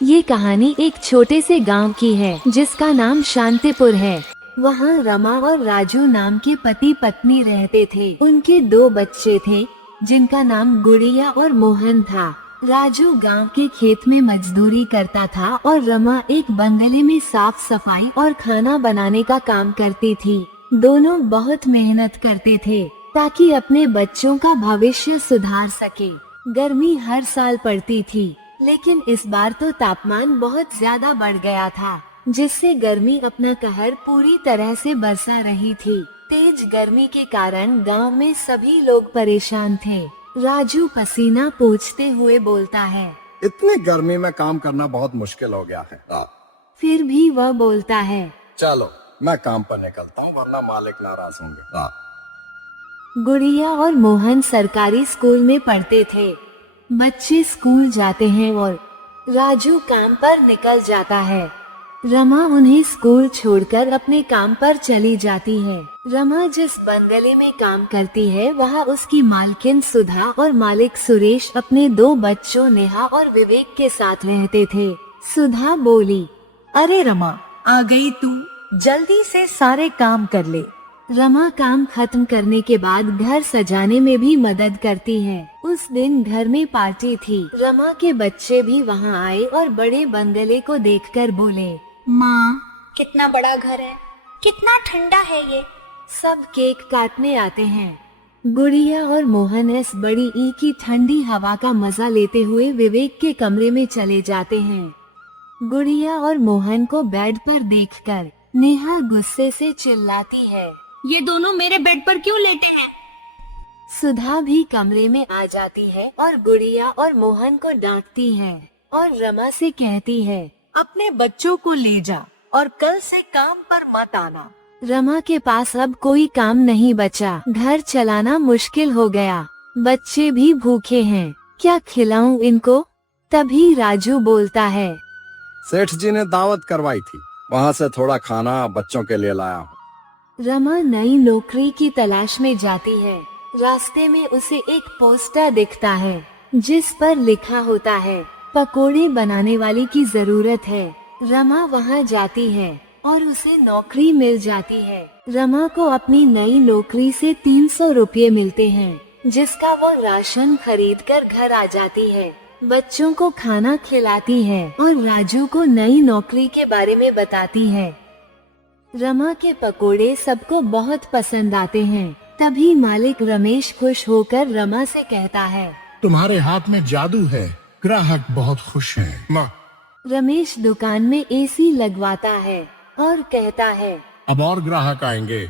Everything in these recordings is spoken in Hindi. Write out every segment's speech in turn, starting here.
ये कहानी एक छोटे से गांव की है जिसका नाम शांतिपुर है। वहाँ रमा और राजू नाम के पति पत्नी रहते थे। उनके 2 बच्चे थे जिनका नाम गुड़िया और मोहन था। राजू गांव के खेत में मजदूरी करता था और रमा एक बंगले में साफ सफाई और खाना बनाने का काम करती थी। दोनों बहुत मेहनत करते थे ताकि अपने बच्चों का भविष्य सुधार सके। गर्मी हर साल पड़ती थी, लेकिन इस बार तो तापमान बहुत ज्यादा बढ़ गया था, जिससे गर्मी अपना कहर पूरी तरह से बरसा रही थी। तेज गर्मी के कारण गांव में सभी लोग परेशान थे। राजू पसीना पोंछते हुए बोलता है, इतनी गर्मी में काम करना बहुत मुश्किल हो गया है। फिर भी वह बोलता है, चलो मैं काम पर निकलता हूँ, वरना मालिक नाराज होंगे। गुड़िया और मोहन सरकारी स्कूल में पढ़ते थे। बच्चे स्कूल जाते हैं और राजू काम पर निकल जाता है। रमा उन्हें स्कूल छोड़कर अपने काम पर चली जाती है। रमा जिस बंगले में काम करती है वहाँ उसकी मालकिन सुधा और मालिक सुरेश अपने 2 बच्चों नेहा और विवेक के साथ रहते थे। सुधा बोली, अरे रमा, आ गई तू, जल्दी से सारे काम कर ले। रमा काम खत्म करने के बाद घर सजाने में भी मदद करती है। उस दिन घर में पार्टी थी। रमा के बच्चे भी वहाँ आए और बड़े बंगले को देखकर बोले, माँ, कितना बड़ा घर है, कितना ठंडा है ये। सब केक काटने आते हैं। गुड़िया और मोहन इस बड़ी ई की ठंडी हवा का मजा लेते हुए विवेक के कमरे में चले जाते हैं। गुड़िया और मोहन को बेड पर देखकर नेहा गुस्से से चिल्लाती है, ये दोनों मेरे बेड पर क्यों लेटे हैं? सुधा भी कमरे में आ जाती है और गुड़िया और मोहन को डांटती है और रमा से कहती है, अपने बच्चों को ले जा और कल से काम पर मत आना। रमा के पास अब कोई काम नहीं बचा। घर चलाना मुश्किल हो गया। बच्चे भी भूखे हैं, क्या खिलाऊं इनको? तभी राजू बोलता है, सेठ जी ने दावत करवाई थी, वहाँ से थोड़ा खाना बच्चों के लिए लाया हूँ। रमा नई नौकरी की तलाश में जाती है। रास्ते में उसे एक पोस्टर दिखता है जिस पर लिखा होता है, पकोड़े बनाने वाली की जरूरत है। रमा वहाँ जाती है और उसे नौकरी मिल जाती है। रमा को अपनी नई नौकरी से 300 रुपये मिलते हैं, जिसका वो राशन खरीद कर घर आ जाती है। बच्चों को खाना खिलाती है और राजू को नई नौकरी के बारे में बताती है। रमा के पकोड़े सबको बहुत पसंद आते हैं। तभी मालिक रमेश खुश होकर रमा से कहता है, तुम्हारे हाथ में जादू है, ग्राहक बहुत खुश हैं। माँ, रमेश दुकान में एसी लगवाता है और कहता है, अब और ग्राहक आएंगे।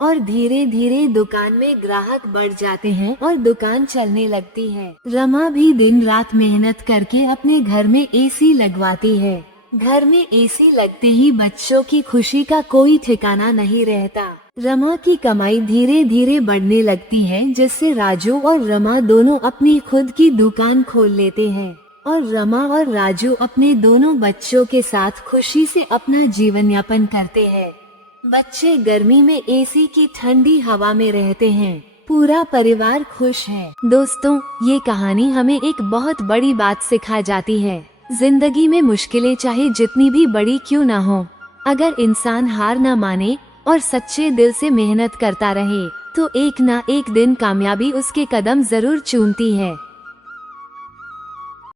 और धीरे धीरे दुकान में ग्राहक बढ़ जाते हैं और दुकान चलने लगती है। रमा भी दिन रात मेहनत करके अपने घर में एसी लगवाती है। घर में एसी लगते ही बच्चों की खुशी का कोई ठिकाना नहीं रहता। रमा की कमाई धीरे धीरे बढ़ने लगती है, जिससे राजू और रमा दोनों अपनी खुद की दुकान खोल लेते हैं और रमा और राजू अपने दोनों बच्चों के साथ खुशी से अपना जीवन यापन करते हैं। बच्चे गर्मी में एसी की ठंडी हवा में रहते हैं। पूरा परिवार खुश है। दोस्तों, ये कहानी हमें एक बहुत बड़ी बात सिखा जाती है। जिंदगी में मुश्किलें चाहे जितनी भी बड़ी क्यों ना हो, अगर इंसान हार न माने और सच्चे दिल से मेहनत करता रहे तो एक ना एक दिन कामयाबी उसके कदम जरूर चूमती है।